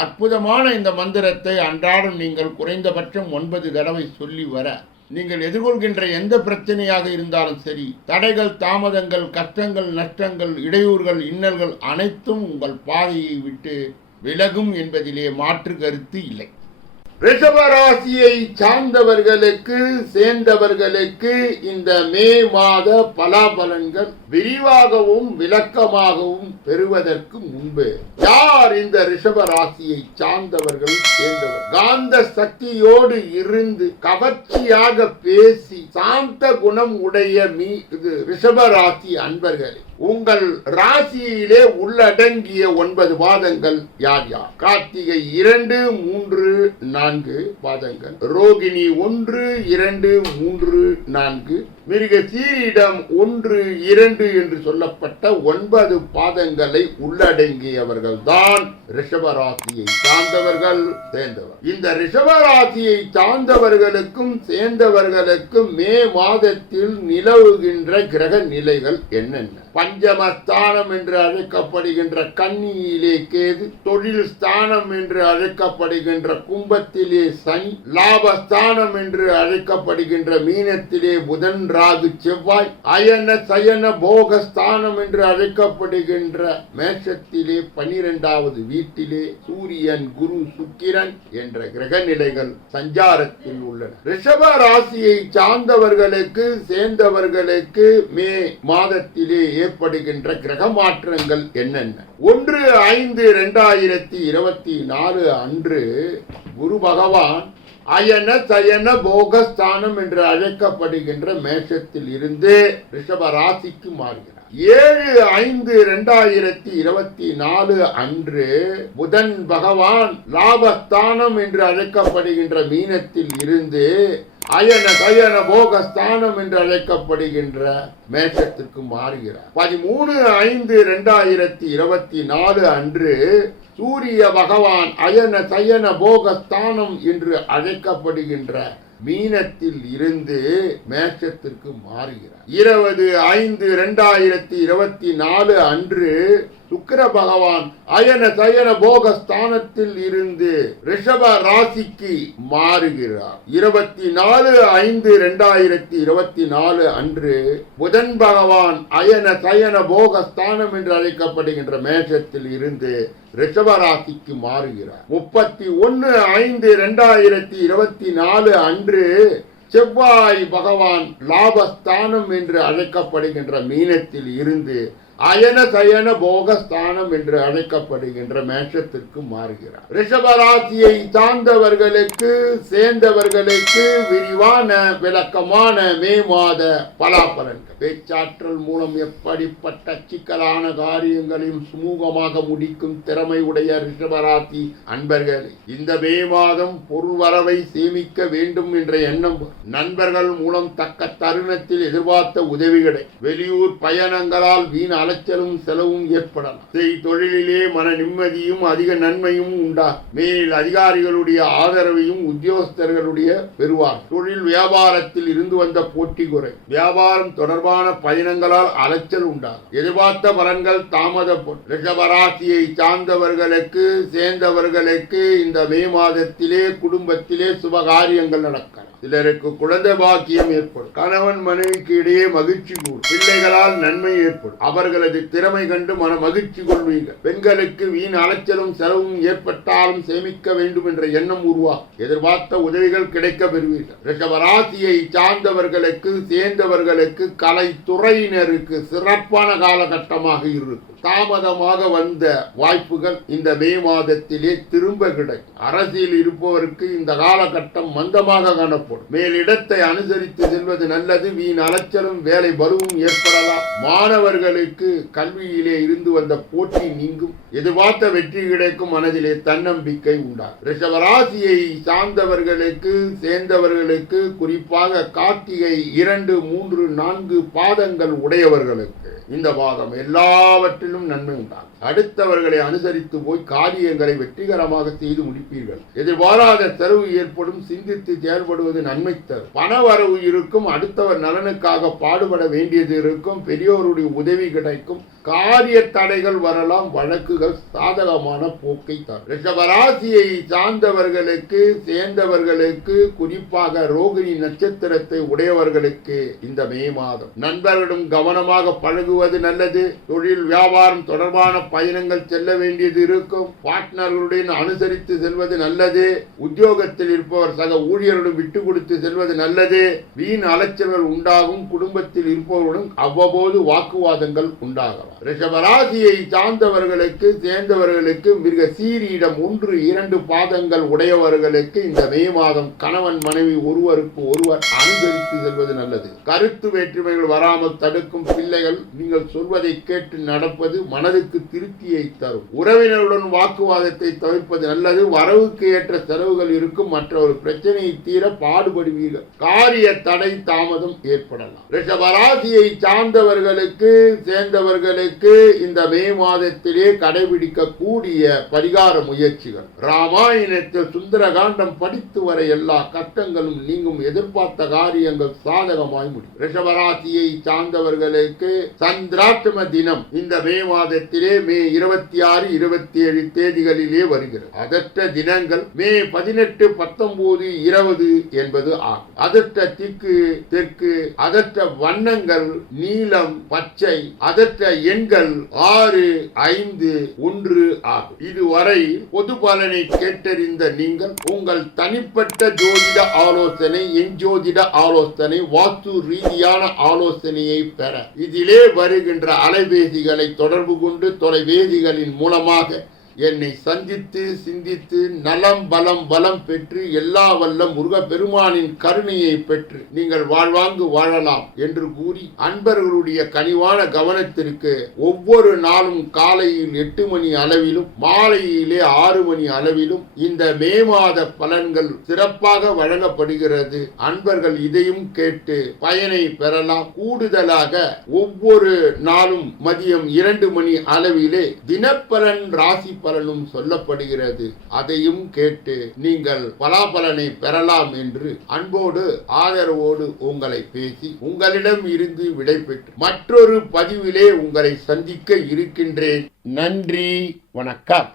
அற்புதமான இந்த மந்திரத்தை அன்றாடம் நீங்கள் குறைந்தபட்சம் ஒன்பது தடவை சொல்லி வர. நீங்கள் எதிர்கொள்கின்ற எந்த பிரச்சனையாக இருந்தாலும் சரி தடைகள் தாமதங்கள் கஷ்டங்கள் நஷ்டங்கள் இடையூறுகள் இன்னல்கள் அனைத்தும் உங்கள் பாதையை விட்டு விலகும் என்பதிலே மாற்று கருத்து இல்லை. ரிஷபராசியை சார்ந்தவர்களுக்கு சேர்ந்தவர்களுக்கு இந்த மே மாத பலாபலன்கள் விரிவாகவும் விளக்கமாகவும் பெறுவதற்கு முன்பு யார் இந்த ரிஷபராசியை சார்ந்தவர்கள் சேர்ந்தவர் காந்த சக்தியோடு இருந்து கவர்ச்சியாக பேசி சாந்த குணம் உடைய மீ இது ரிஷபராசி அன்பர்களே உங்கள் ராசியிலே உள்ளடங்கிய ஒன்பது பாதங்கள் யார் யார்? கார்த்திகை இரண்டு மூன்று நான்கு பாதங்கள் ரோகிணி ஒன்று இரண்டு மூன்று நான்கு. மிருக சீரிடம் ஒன்று இரண்டு என்று சொல்லப்பட்ட ஒன்பது பாதங்களை உள்ளடங்கியவர்கள் தான் ரிஷபராசியை சார்ந்தவர்கள் சேர்ந்தவர். இந்த ரிஷபராசியை சார்ந்தவர்களுக்கும் சேர்ந்தவர்களுக்கும் மே மாதத்தில் நிலவுகின்ற கிரக நிலைகள் என்னென்ன? பஞ்சமஸ்தானம் என்று அழைக்கப்படுகின்ற கன்னியிலே கேது தொழில் ஸ்தானம் என்று அழைக்கப்படுகின்ற கும்பத்திலே சனி லாபஸ்தானம் என்று அழைக்கப்படுகின்ற மீனத்திலே புதன் ராகு செவ்வாய் அயன சயன போகஸ்தானம் என்று அழைக்கப்படுகின்ற மேஷத்திலே பனிரெண்டாவது வீட்டிலே சூரியன் குரு சுக்கிரன் என்ற கிரக நிலைகள் சஞ்சாரத்தில் உள்ளன. ரிஷப ராசியை சார்ந்தவர்களுக்கு சேர்ந்தவர்களுக்கு மே மாதத்திலே ஏற்படுகின்ற கிரக மாற்றங்கள் என்னென்ன? ஒன்று ஐந்து இரண்டாயிரத்தி இருபத்தி நாலு அன்று குரு பகவான் அயன சயன போகஸ்தானம் என்று அழைக்கப்படுகின்ற மேஷத்தில் இருந்து ரிஷப ராசிக்கு மாறுகிறார். ஏழு ஐந்து இரண்டாயிரத்தி இருபத்தி நாலு அன்று புதன் பகவான் லாபஸ்தானம் என்று அழைக்கப்படுகின்ற மீனத்தில் இருந்து அயன சயன போகஸ்தானம் என்று அழைக்கப்படுகின்ற மேஷத்திற்கு மாறுகிறார். பதிமூணு ஐந்து இரண்டாயிரத்தி இருபத்தி நாலு அன்று சூரிய பகவான் அயன சயன போகஸ்தானம் என்று அழைக்கப்படுகின்ற மீனத்தில் இருந்து மேஷத்திற்கு மாறுகிறார். இருபது ஐந்து இரண்டாயிரத்தி இருபத்தி நாலு அன்று சுக்கர பகவான் அயன சயன போகஸ்தானத்தில் இருந்து ரிஷப ராசிக்கு மாறுகிறார். இருபத்தி நாலு ஐந்து இரண்டாயிரத்தி இருபத்தி நாலு அன்று புதன் பகவான் அயன சயன போக ஸ்தானம் என்று அழைக்கப்படுகின்ற மேஷத்தில் இருந்து ரிஷப ராசிக்கு மாறுகிறார். முப்பத்தி ஒன்னு ஐந்து இரண்டாயிரத்தி இருபத்தி நாலு அன்று செவ்வாய் பகவான் லாபஸ்தானம் என்று அழைக்கப்படுகின்ற மீனத்தில் இருந்து அயன சயன போகஸ்தானம் என்று அழைக்கப்படுகின்ற மேஷத்திற்கு மாறுகிறார். ரிஷபராசியை சார்ந்தவர்களுக்கு சேர்ந்தவர்களுக்கு விரிவான விளக்கமான மே மாத பலாபலன்கள். பேச்சாற்றல் மூலம் எப்படிப்பட்ட சிக்கலான காரியங்களையும் சுமூகமாக முடிக்கும் திறமை உடைய ரிஷபராசி அன்பர்களே இந்த மே மாதம் பொருள்வரவை சேமிக்க வேண்டும் என்ற எண்ணம் நண்பர்கள் மூலம் தக்க தருணத்தில் எதிர்பார்த்த உதவிகளை வெளியூர் பயணங்களால் வீண் அலைச்சலும் செலவும் ஏற்படலாம். செய் தொழிலிலே மன நிம்மதியும் அதிக நன்மையும் உண்டா மேல் அதிகாரிகளுடைய ஆதரவையும் உத்தியோகஸ்தர்களுடைய பெறுவார். தொழில் வியாபாரத்தில் இருந்து வந்த போட்டி குறை. வியாபாரம் தொடர்பான பயணங்களால் அலைச்சல் உண்டாகும். எதிர்பார்த்த பலன்கள் தாமதப்படும். ரிஷபராசியை சார்ந்தவர்களுக்கு சேர்ந்தவர்களுக்கு இந்த மே மாதத்திலே குடும்பத்திலே சுபகாரியங்கள் நடக்கும். சிலருக்கு குழந்தை பாக்கியம் ஏற்படும். கணவன் மனைவிக்கு இடையே மகிழ்ச்சி கூடும். பிள்ளைகளால் நன்மை ஏற்படும். அவர்களது திறமை கண்டு மன மகிழ்ச்சி கொள்வீங்க பெண்களுக்கு வீண் அலைச்சலும் செலவும் ஏற்பட்டாலும் சேமிக்க வேண்டும் என்ற எண்ணம் உருவாகும். எதிர்பார்த்த உதவிகள் கிடைக்க பெறுவீர்கள் ரிஷபராசியை சார்ந்தவர்களுக்கு சேர்ந்தவர்களுக்கு கலைத்துறையினருக்கு சிறப்பான காலகட்டமாக இருக்கும். தாமதமாக வந்த வாய்ப்புகள் இந்த மே மாதத்திலே திரும்ப கிடைக்கும். அரசியல் இருப்பவருக்கு இந்த காலகட்டம் மந்தமாக காணப்படும். மேலிடத்தை அனுசரித்து செல்வது நல்லது. வீண் அலைச்சலும் வேலை பருவும் ஏற்படலாம். மாணவர்களுக்கு கல்வியிலே இருந்து வந்த போட்டி நீங்கும். எதிர்பார்த்த வெற்றி கிடைக்கும் மனதிலே தன்னம்பிக்கை உண்டாகும். ரிஷபராசியை சார்ந்தவர்களுக்கு சேர்ந்தவர்களுக்கு குறிப்பாக கார்த்திகை இரண்டு மூன்று நான்கு பாதங்கள் உடையவர்களுக்கு இந்த பாதம் எல்லாவற்றிலும் நன்மை உண்டாகும் அடுத்தவர்களை அனுசரித்து போய் காரியங்களை வெற்றிகரமாக செய்து முடிப்பீர்கள். எதிர்பாராத செலவு ஏற்படும் சிந்தித்து செயல்படுவது நன்மை தரும் பண வரவு இருக்கும் அடுத்தவர் நலனுக்காக பாடுபட வேண்டியது இருக்கும் பெரியோருடைய உதவி கிடைக்கும். காரிய தடைகள் வரலாம் வழக்குகள் சாதகமான போக்கை தரும். ரிஷபராசியை சார்ந்தவர்களுக்கு சேர்ந்தவர்களுக்கு குறிப்பாக ரோகிணி நட்சத்திரத்தை உடையவர்களுக்கு இந்த மே மாதம். நண்பர்களிடம் கவனமாக பழகுவது நல்லது. தொழில் வியாபாரம் தொடர்பான பயணங்கள் செல்ல வேண்டியது இருக்கும். பார்ட்னர்களுடன் அனுசரித்து செல்வது நல்லது. உத்தியோகத்தில் இருப்பவர் சக ஊழியருடன் விட்டு கொடுத்து செல்வது நல்லது. வீண் அலைச்சல்கள் உண்டாகும். குடும்பத்தில் இருப்பவருடன் அவ்வப்போது வாக்குவாதங்கள் உண்டாகலாம். ரிஷபராசியை சார்ந்தவர்களுக்கு சேர்ந்தவர்களுக்கு மிக சீரியிடம் ஒன்று இரண்டு பாதங்கள் உடையவர்களுக்கு இந்த மே மாதம் கணவன் மனைவி ஒருவருக்கு ஒருவர் அனுசரித்து செல்வது நல்லது. கருத்து வேற்றுமைகள் வராமல் தடுக்கும் பிள்ளைகள் நீங்கள் சொல்வதை கேட்டு நடப்பது மனதுக்கு திருப்தியை தரும். உறவினருடன் வாக்குவாதத்தை தவிர்ப்பது நல்லது வரவுக்கு ஏற்ற செலவுகள் இருக்கும் மற்ற ஒரு பிரச்சனையை தீர பாடுபடுவீர்கள். காரிய தடை தாமதம் ஏற்படலாம். ரிஷபராசியை சார்ந்தவர்களுக்கு சேர்ந்தவர்களுக்கு இந்த மே மாதத்திலே கடைபிடிக்க கூடிய பரிகார முயற்சிகள். ராமாயணத்தில் சுந்தரகாண்டம் படித்து வர எல்லா கஷ்டங்களும் நீங்கும் எதிர்பார்த்த காரியங்கள் சாதகமாய் முடியும். ரிஷபராசியை சார்ந்தவர்களுக்கு சந்திராஷ்டம தினம் இந்த மே மாதத்திலே மே இருபத்தி ஆறு இருபத்தி ஏழு தேதிகளிலே வருகிறது. அதற்ற தினங்கள் மே பதினெட்டு பத்தொன்பது இருபது என்பது ஆகும். அதற்ற திக்கு தெற்கு அதற்ற வண்ணங்கள் நீலம் பச்சை அதற்ற எண்கள் ஆறு ஐந்து ஒன்று ஆகும். இதுவரை பொது பலனை கேட்டறிந்த நீங்கள் உங்கள் தனிப்பட்ட ஜோதிட ஆலோசனை எஞ்சோதிட ஆலோசனை வாஸ்து ரீதியான ஆலோசனையை பெற. இதிலே வருகின்ற அலைபேசிகளை தொடர்பு கொண்டு தொலைவேதிகளின் மூலமாக என்னை சந்தித்து சிந்தித்து நலம் பலம் பலம் பெற்று எல்லா வல்ல முருகப்பெருமானின் கருணையை பெற்று நீங்கள் வாழ்வாங்கு வாழலாம் என்று கூறி அன்பர்களுடைய கனிவான கவனத்திற்கு ஒவ்வொரு நாளும் காலையில் எட்டு மணி அளவிலும் மாலையிலே ஆறு மணி அளவிலும் இந்த மே மாத பலன்கள் சிறப்பாக வழங்கப்படுகிறது. அன்பர்கள் இதையும் கேட்டு பயனை பெறலாம். கூடுதலாக ஒவ்வொரு நாளும் மதியம் இரண்டு மணி அளவிலே தினப்பலன் ராசி பலனும் சொல்லப்படுகிறது. அதையும் கேட்டு நீங்கள் பலாபலனை பெறலாம் என்று அன்போடு ஆதரவோடு உங்களை பேசி உங்களிடம் இருந்து விடைபெற்று மற்றொரு பதிவிலே உங்களை சந்திக்க இருக்கின்றேன். நன்றி வணக்கம்.